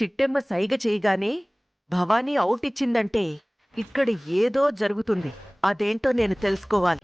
చిట్టెమ్మ సైగ చేయగానే భవానీ అవుట్ ఇచ్చిందంటే ఇక్కడ ఏదో జరుగుతుంది. అదేంటో నేను తెలుసుకోవాలి.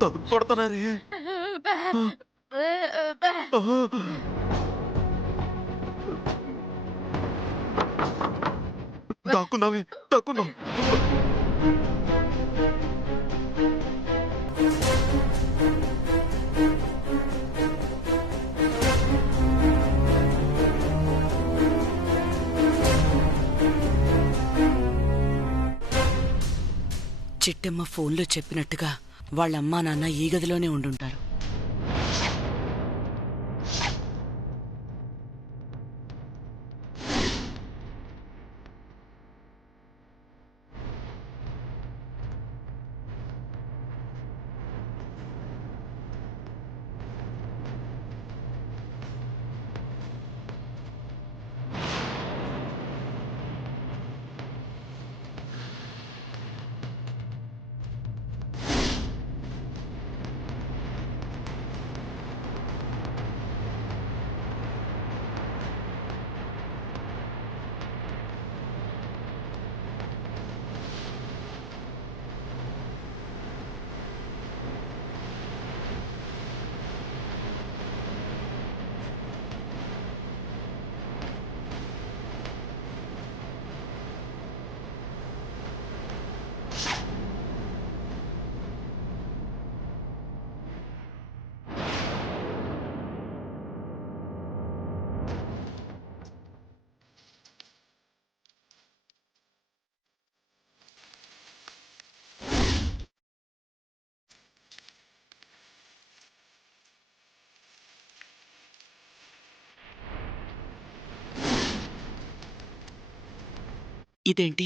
తలుపు కొడతానారే. దాక్కుందామే, దాక్కుందాం. చిట్టమ్మ ఫోన్లో చెప్పినట్టుగా వాళ్ళమ్మా నాన్న ఈ గదిలోనే ఉండుంటారు. ఇదేంటి,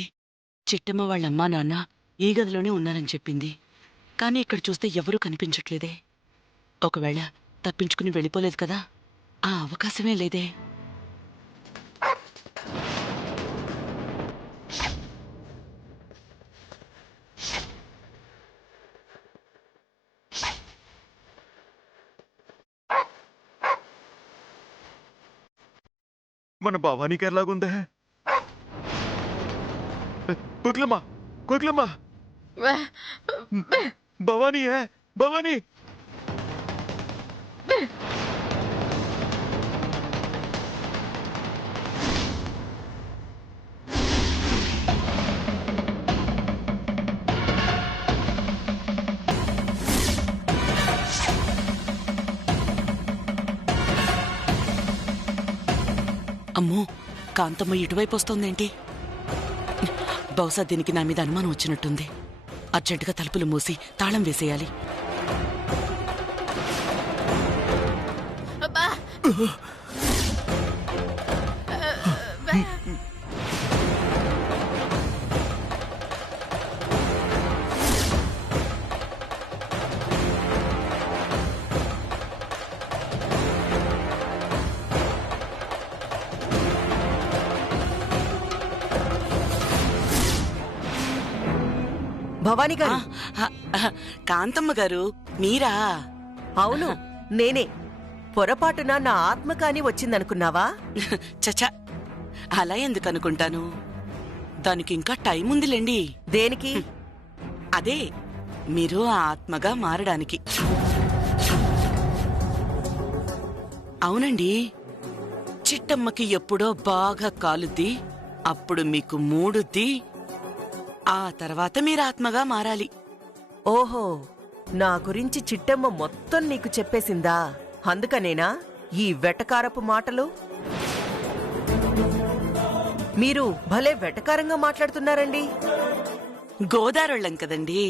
చిట్టమ్మ వాళ్ళమ్మా నాన్న ఈ గదిలోనే ఉన్నారని చెప్పింది, కానీ ఇక్కడ చూస్తే ఎవరూ కనిపించట్లేదే. ఒకవేళ తప్పించుకుని వెళ్ళిపోలేదు కదా, ఆ అవకాశమే లేదే. మన భవానీకి ఎలాగుందే? కోకిలమ్మ, కోకిలమ్మ, భవానీ భవానీ. అమ్మో, కాంతమ్మ ఇటువైపు వస్తోందేంటి? బహుశా దీనికి నా మీద అనుమానం వచ్చినట్టుంది. అర్జెంటుగా తలుపులు మూసి తాళం వేసేయాలి. భవానీ గారు. కాంతమ్మ గారు, మీరా? అవును, నేనే. పొరపాటున నా ఆత్మ కాని వచ్చిందనుకున్నావా? చచా, అలా ఎందుకు అనుకుంటాను? దానికి ఇంకా టైం ఉందిలేండి. దేనికి? అదే, మీరు ఆ ఆత్మగా మారడానికి. అవునండి, చిట్టమ్మకి ఎప్పుడో బాగా కాలుద్ది, అప్పుడు మీకు మూడుద్ది, ఆ తర్వాత మీరు ఆత్మగా మారాలి. ఓహో, నా గురించి చిట్టమ్మ మొత్తం నీకు చెప్పేసిందా? అందుకనేనా ఈ వెటకారపు మాటలు? మీరు భలే వెటకారంగా మాట్లాడుతున్నారండి. గోదారోళ్ళం కదండి,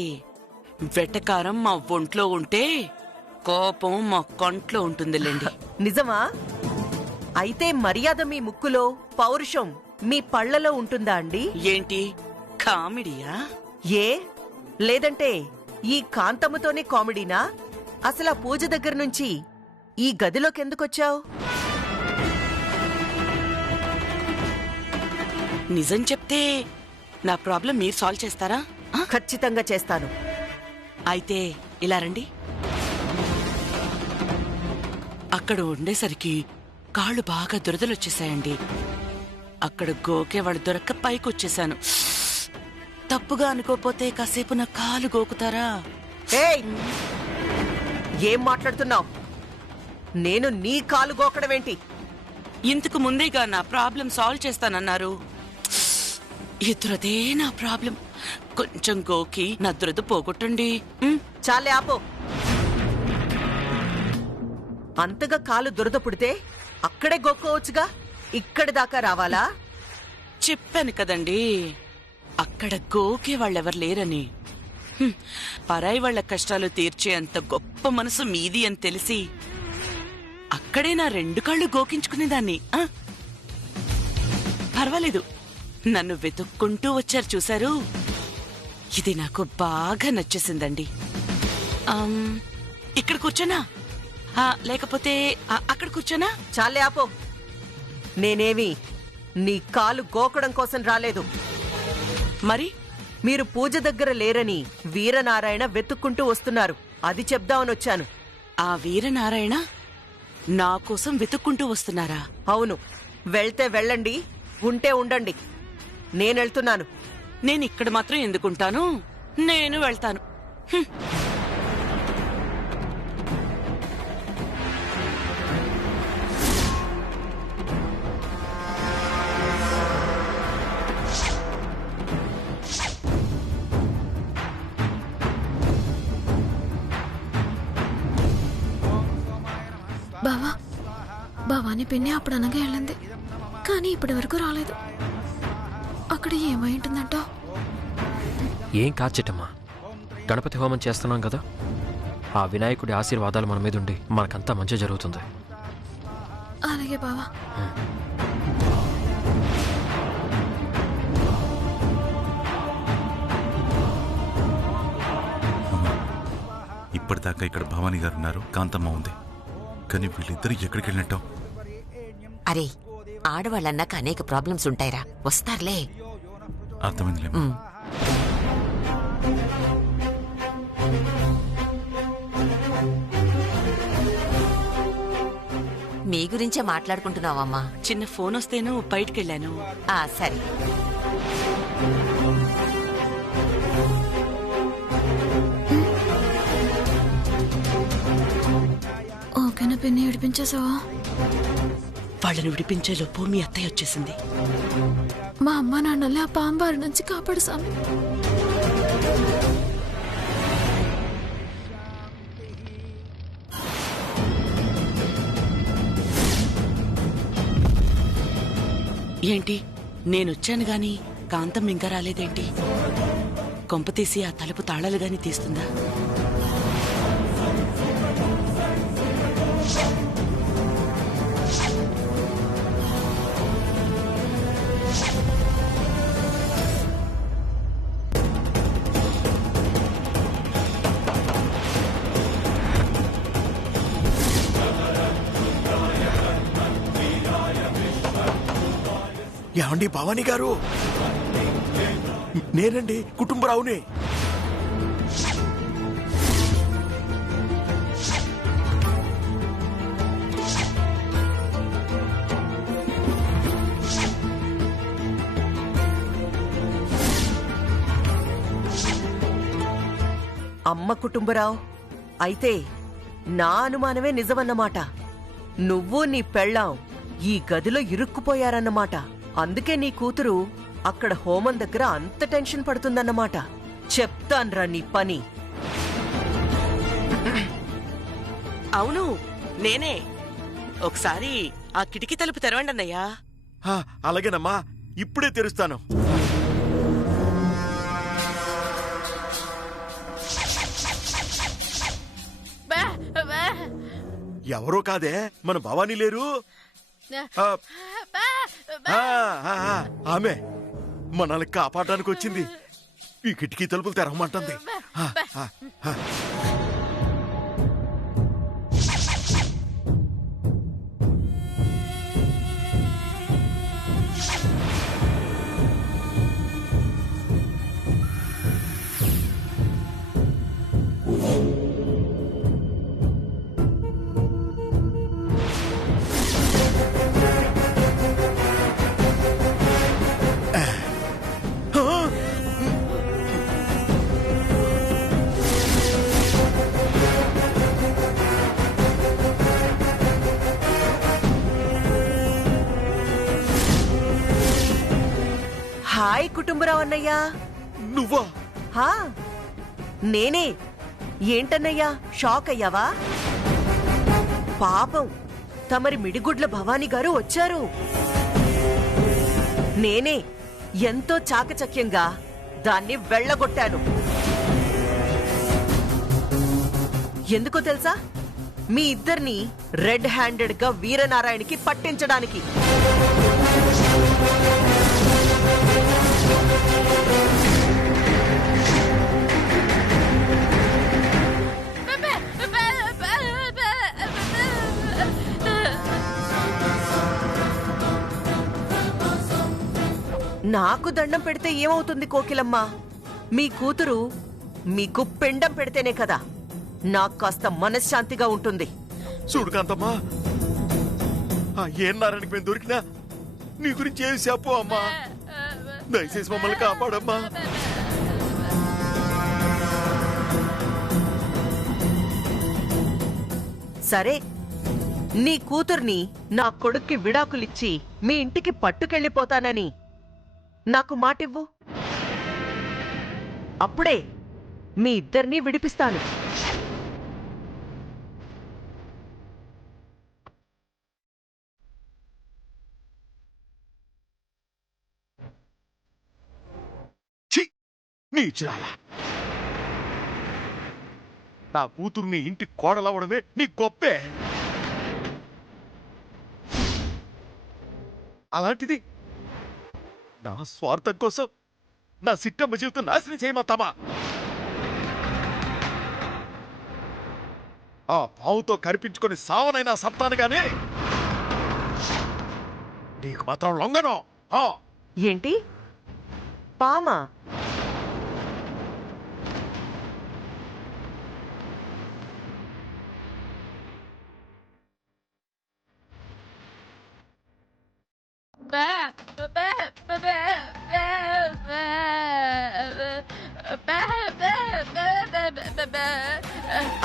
వెటకారం మా ఒంట్లో ఉంటే కోపం మా కంట్లో ఉంటుందిలేండి. నిజమా? అయితే మర్యాద మీ ముక్కులో, పౌరుషం మీ పళ్లలో ఉంటుందా అండి? ఏంటి కామెడీయా? ఏ లేదంటే ఈ కాంతమ్మతోనే కామెడీనా? అసలు ఆ పూజ దగ్గర నుంచి ఈ గదిలోకెందుకొచ్చావు? నిజం చెప్తే నా ప్రాబ్లం మీరు సాల్వ్ చేస్తారా? ఖచ్చితంగా చేస్తాను. అయితే ఇలా రండి. అక్కడ ఉండేసరికి కాళ్ళు బాగా దురదలొచ్చేసాయండి. అక్కడ గోకేవాళ్ళు దొరక్క పైకొచ్చేశాను. తప్పుగా అనుకోపోతే కాసేపు నా కాలు గోకుతారా? ఏయ్! ఏం మాట్లాడుతున్నావు? నేను నీ కాలు గోకడమేంటి? ఇంతకు ముందేగా నా ప్రాబ్లం సాల్వ్ చేస్తానన్నారు. ఈ దురదే నా ప్రాబ్లం. కొంచెం గోకి నా దురద పోగొట్టండి. చాలే ఆపో. అంతగా కాలు దురద పుడితే అక్కడే గోక్కోవచ్చుగా, ఇక్కడి దాకా రావాలా? చెప్పాను కదండి, అక్కడ గోకే వాళ్ళెవరు లేరని. పరాయి వాళ్ల కష్టాలు తీర్చే అంత గొప్ప మనసు మీది అని తెలిసి అక్కడే నా 2 కాళ్ళు గోకించుకునేదాన్ని. పర్వాలేదు, నన్ను వెతుక్కుంటూ వచ్చారు చూశారు. ఇది నాకు బాగా నచ్చేసిందండి. ఇక్కడ కూర్చోనా, లేకపోతే అక్కడ కూర్చోనా? చాలే ఆపో. నేనేమి నీ కాలు గోకడం కోసం రాలేదు. మరి మీరు పూజ దగ్గర లేరని వీరనారాయణ వెతుక్కుంటూ వస్తున్నారు, అది చెప్దామనొచ్చాను. ఆ వీరనారాయణ నా కోసం వెతుక్కుంటూ వస్తున్నారా? అవును. వెళ్తే వెళ్ళండి, ఉంటే ఉండండి. నేనెళ్తున్నాను. నేనిక్కడ మాత్రం ఎందుకుంటాను? నేను వెళ్తాను. బావా, భవానీ పిన్ని అప్పుడు అనగా వెళ్ళింది, కానీ ఇప్పటి వరకు రాలేదు. అక్కడ ఏమై ఉంటుందంట? ఏం కాదు చిట్టమ్మా, గణపతి హోమం చేస్తున్నాం కదా, ఆ వినాయకుడి ఆశీర్వాదాలు మన మీద ఉండి మనకంతా మంచి జరుగుతుంది. అలాగే బావా. ఇప్పటిదాకా ఇక్కడ భవానీ గారు ఉన్నారు, కాంతమ్మ ఉంది, కానీ వీళ్ళిద్దరు ఎక్కడికి వెళ్ళినట్టు? అరే, ఆడవాళ్ళన్నాక అనేక ప్రాబ్లమ్స్ ఉంటాయిరా, వస్తారులే. అర్థమైందిలే. మీ గురించే మాట్లాడుకుంటున్నావమ్మా. చిన్న ఫోన్ వస్తేను బయటికెళ్ళాను. సరే. ఓకేనా పిన్ని, ఏడిపించేసావా? వాళ్ళని విడిపించేలోపు మీ అత్తయ్య వచ్చేసింది. మా అమ్మ నాన్నల్ని ఆ పాంబారి నుంచి కాపాడు స్వామి. ఏంటి, నేనొచ్చాను గాని కాంతం ఇంకా రాలేదేంటి? కొంపతీసి ఆ తలుపు తాళాలు గాని తీస్తుందా? ఏమండి భవానీ గారు? నేనండి, కుటుంబరావుని. అమ్మ కుటుంబరావు, అయితే నా అనుమానమే నిజమన్నమాట. నువ్వు నీ పెళ్ళాం ఈ గదిలో ఇరుక్కుపోయారన్నమాట. అందుకే నీ కూతురు అక్కడ హోమం దగ్గర అంత టెన్షన్ పడుతుందన్నమాట. చెప్తాన్రా నీ పని. అవును, నేనే. ఒకసారి ఆ కిటికీ తలుపు తెరవండి అన్నయ్యా. అలాగేనమ్మా, ఇప్పుడే తెరుస్తాను. ఎవరో కాదే మన భవానీ లేరు ఆ, ఆమె మనల్ని కాపాడడానికి వచ్చింది. ఈ కిటికీ తలుపులు తెరవమంటుంది. ఆ, ఆ, ఆ. హాయ్ కుటుంబరావు అన్నయ్యా. నువ్వా? హా నేనే. ఏంటన్నయ్యా షాక్ అయ్యావా? పాపం తమరి మిడిగుడ్ల భవానీ గారు వచ్చారు. నేనే ఎంతో చాకచక్యంగా దాన్ని వెళ్ళగొట్టాను. ఎందుకో తెలుసా? మీ ఇద్దరిని రెడ్ హ్యాండెడ్ గా వీరనారాయణకి పట్టించడానికి. నాకు దండం పెడితే ఏమవుతుంది కోకిలమ్మ? మీ కూతురు మీకు పిండం పెడితేనే కదా నాకు కాస్త మనశ్శాంతిగా ఉంటుంది. చూడు కాంతమ్మా, ఏం నారాయణకి మేము దొరికినా నీ గురించి ఏమి చెప్పు అమ్మా. దయచేసి మమ్మల్ని కాపాడమ్మా. సరే, నీ కూతుర్ని నా కొడుక్కి విడాకులిచ్చి మీ ఇంటికి పట్టుకెళ్ళిపోతానని నాకు మాటివ్వు. అప్పుడే మీ ఇద్దరినీ విడిపిస్తాను. ఛీ! నీచురాలా. నా కూతుర్ని ఇంటి కోడలవడమే నీ గొప్పే. అలాంటిది నా స్వార్థం కోసం నా సిట్టమ్మ జీవితం నాశనం చేయమంటావా? ఆ పావుతో కనిపించుకొని సావనైనా సత్తాను గాని నీకు మాత్రం లొంగను. ఏంటి పామా?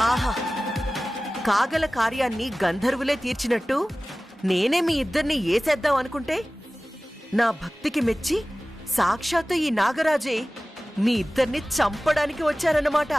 ఆహా, కాగల కార్యాన్ని గంధర్వులే తీర్చినట్టు నేనే మీ ఇద్దరిని ఏసేద్దాం అనుకుంటే నా భక్తికి మెచ్చి సాక్షాత్తు ఈ నాగరాజే మీ ఇద్దరిని చంపడానికి వచ్చారన్నమాట.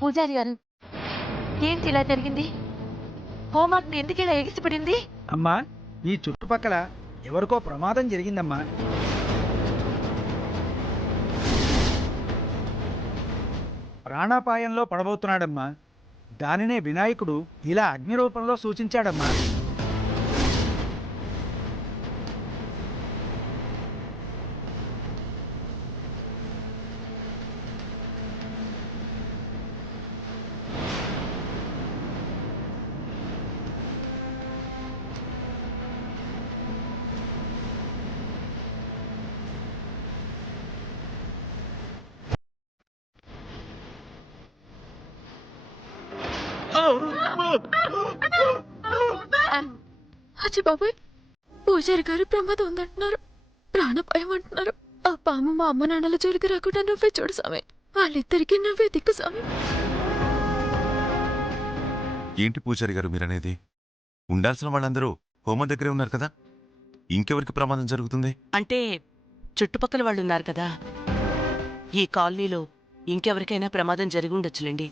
పూజారి గారు, ఏంటి ఇలా జరిగింది? హోంవర్క్ ఎందుకు ఇలా ఎగిసిపడింది? అమ్మా, ఈ చుట్టుపక్కల ఎవరికో ప్రమాదం జరిగిందమ్మా. ప్రాణాపాయంలో పడబోతున్నాడమ్మా. దానినే వినాయకుడు ఇలా అగ్ని రూపంలో సూచించాడమ్మా. అచ్చి బాబాయ్, పూజారి గారు ప్రమాదం ఉందంటున్నారు, ప్రాణపాయం అంటున్నారు. ఆ పాము మా అమ్మ నాన్నల జోలికి రాకుండా నువ్వే చూడు స్వామి. వాళ్ళిద్దరికీ నువ్వే దిక్కు స్వామి. ఏంటి పూజారి గారు మీరనేది? ఉండాల్సిన వాళ్ళందరూ హోమం దగ్గరే ఉన్నారు కదా, ఇంకెవరికి ప్రమాదం జరుగుతుంది? అంటే చుట్టుపక్కల వాళ్ళు ఉన్నారు కదా, ఈ కాలనీలో ఇంకెవరికైనా ప్రమాదం జరిగి ఉండొచ్చులేండి.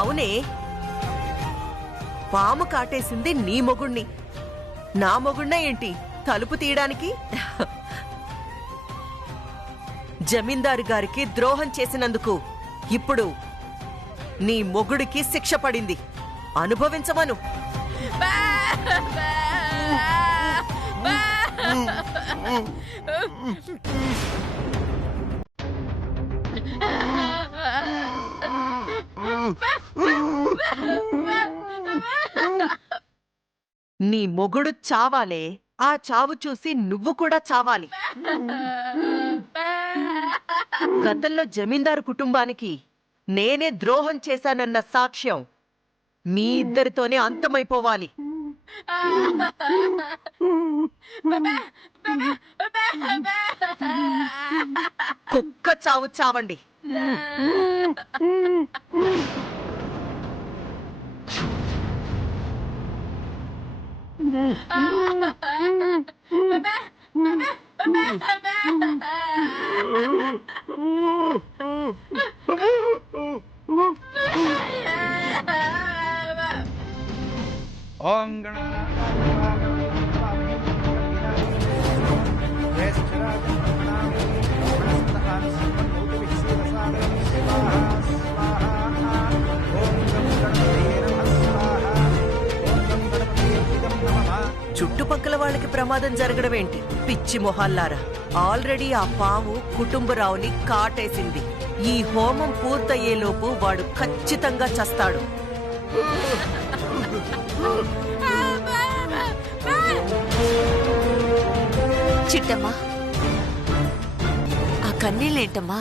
అవునే, పాము కాటేసింది నీ మొగుణ్ణి, నా మొగుణ్ణా ఏంటి తలుపు తీయడానికి? జమీందారు గారికి ద్రోహం చేసినందుకు ఇప్పుడు నీ మొగుడికి శిక్ష పడింది, అనుభవించమను. నీ మొగుడు చావాలే, ఆ చావు చూసి నువ్వు కూడా చావాలి. గతంలో జమీందారు కుటుంబానికి నేనే ద్రోహం చేశానన్న సాక్ష్యం మీ ఇద్దరితోనే అంతమైపోవాలి. కుక్క చావు చావండి. ఓం చుట్టుపక్కల వాళ్ళకి ప్రమాదం జరగడం ఏంటి పిచ్చి మొహాల్లారా? ఆల్రెడీ ఆ పాము కుటుంబరావుని కాటేసింది. ఈ హోమం పూర్తయ్యేలోపు వాడు ఖచ్చితంగా చస్తాడు. చిట్టమ్మా, ఆ కన్నీళ్ళేంటమ్మా?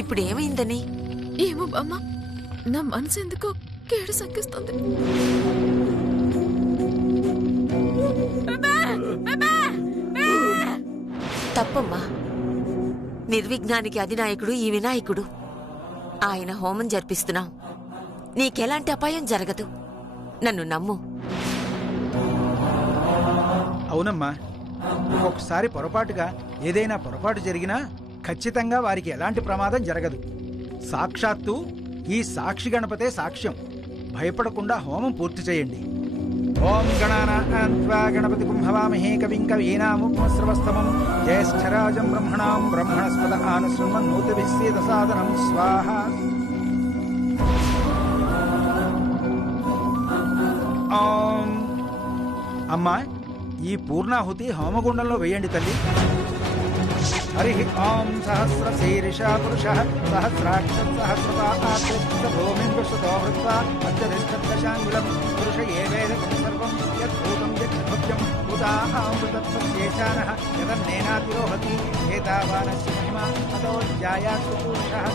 ఇప్పుడు ఏమైందని? ఏమో బామ్మ, నా మనసు ఎందుకో కేడు సంకిస్తుంది. తప్పమ్మా, నిర్విఘ్నానికి అధినాయకుడు ఈ వినాయకుడు. ఆయన హోమం జరిపిస్తున్నాం, నీకెలాంటి అపాయం జరగదు. నన్ను నమ్ము. అవునమ్మా, ఒక్కొక్కసారి పొరపాటుగా ఏదైనా పొరపాటు జరిగినా ఖచ్చితంగా వారికి ఎలాంటి ప్రమాదం జరగదు. సాక్షాత్తు ఈ సాక్షి గణపతే సాక్ష్యం. భయపడకుండా హోమం పూర్తి చేయండి. ఓం గణానాన్వా గణపతి కుంభవామహే కవిం కవీనాముపమస్రవస్తమం జ్యేష్ఠరాజం బ్రహ్మణాం బ్రహ్మణస్పద ఆనశృణ్వన్నోతిభిः సేదసాదనం స్వాహా. ఓం. అమ్మా, ఈ పూర్ణాహుతి హోమగుండంలో వేయండి తల్లి. హరి ఓం సహస్ర శీర్ష పురుష సహస్రాక్ష సహస్రపాత్ర భూమిం విశ్వతో హృత్వా అత్యధిష్ఠశాంగులం పురుష ఏవేదకం సర్వం యద్భూతం యద్భవ్యం ఉదామృతత్వశేషానః జగన్నేనాతిరోహతి ఏతావానస్య మహిమా అతో జాయాసు పురుషః